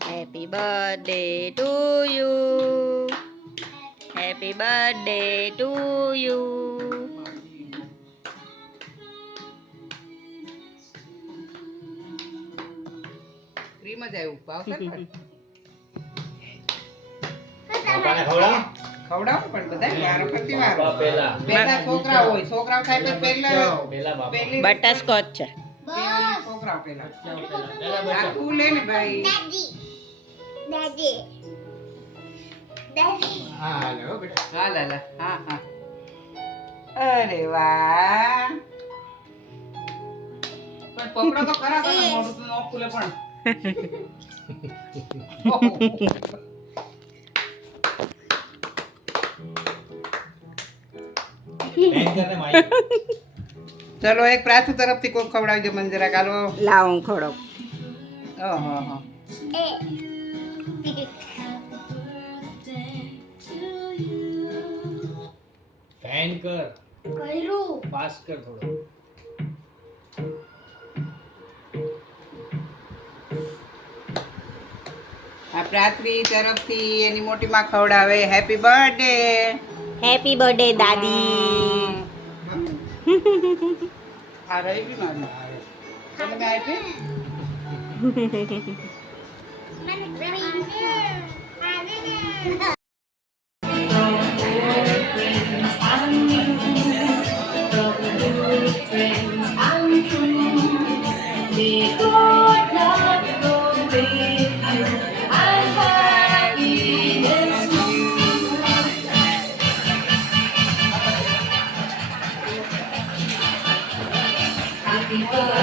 Happy birthday to you. Happy birthday to you. Cream જ આવ્યું ભાવશે ને બાપાને ખવડાવો. ખવડાવો પણ બધા વાર વખતથી વાર બાપા પહેલા. પહેલા છોકરા હોય છોકરાઓ થાય તો પહેલા પહેલા બાપા. પહેલી બટરસ્કોચ છે. છોકરાઓ પહેલા પહેલા બચ્ચા. આખું લે ને ભાઈ હા હાલે હો બેટા. હા લાલા હા હા અરે વાહ પણ પકડો તો ખરા તો મોઢું તો ન ખુલે પણ બેન કરને માઈ. ચલો એક પ્રાથુ તરફથી કોઈ ખવડાવજો મને જરાક હાલો લાવ હું ખોડો. ઓહો હો ફેન કર. પાસ કર થોડો. આ પ્રાથવી તરફથી એની મોટી માં ખવડાવે હેપી બર્થડે હેપી બર્થડે દાદી. આ રહી બી મારી તમને આપી Happy birthday.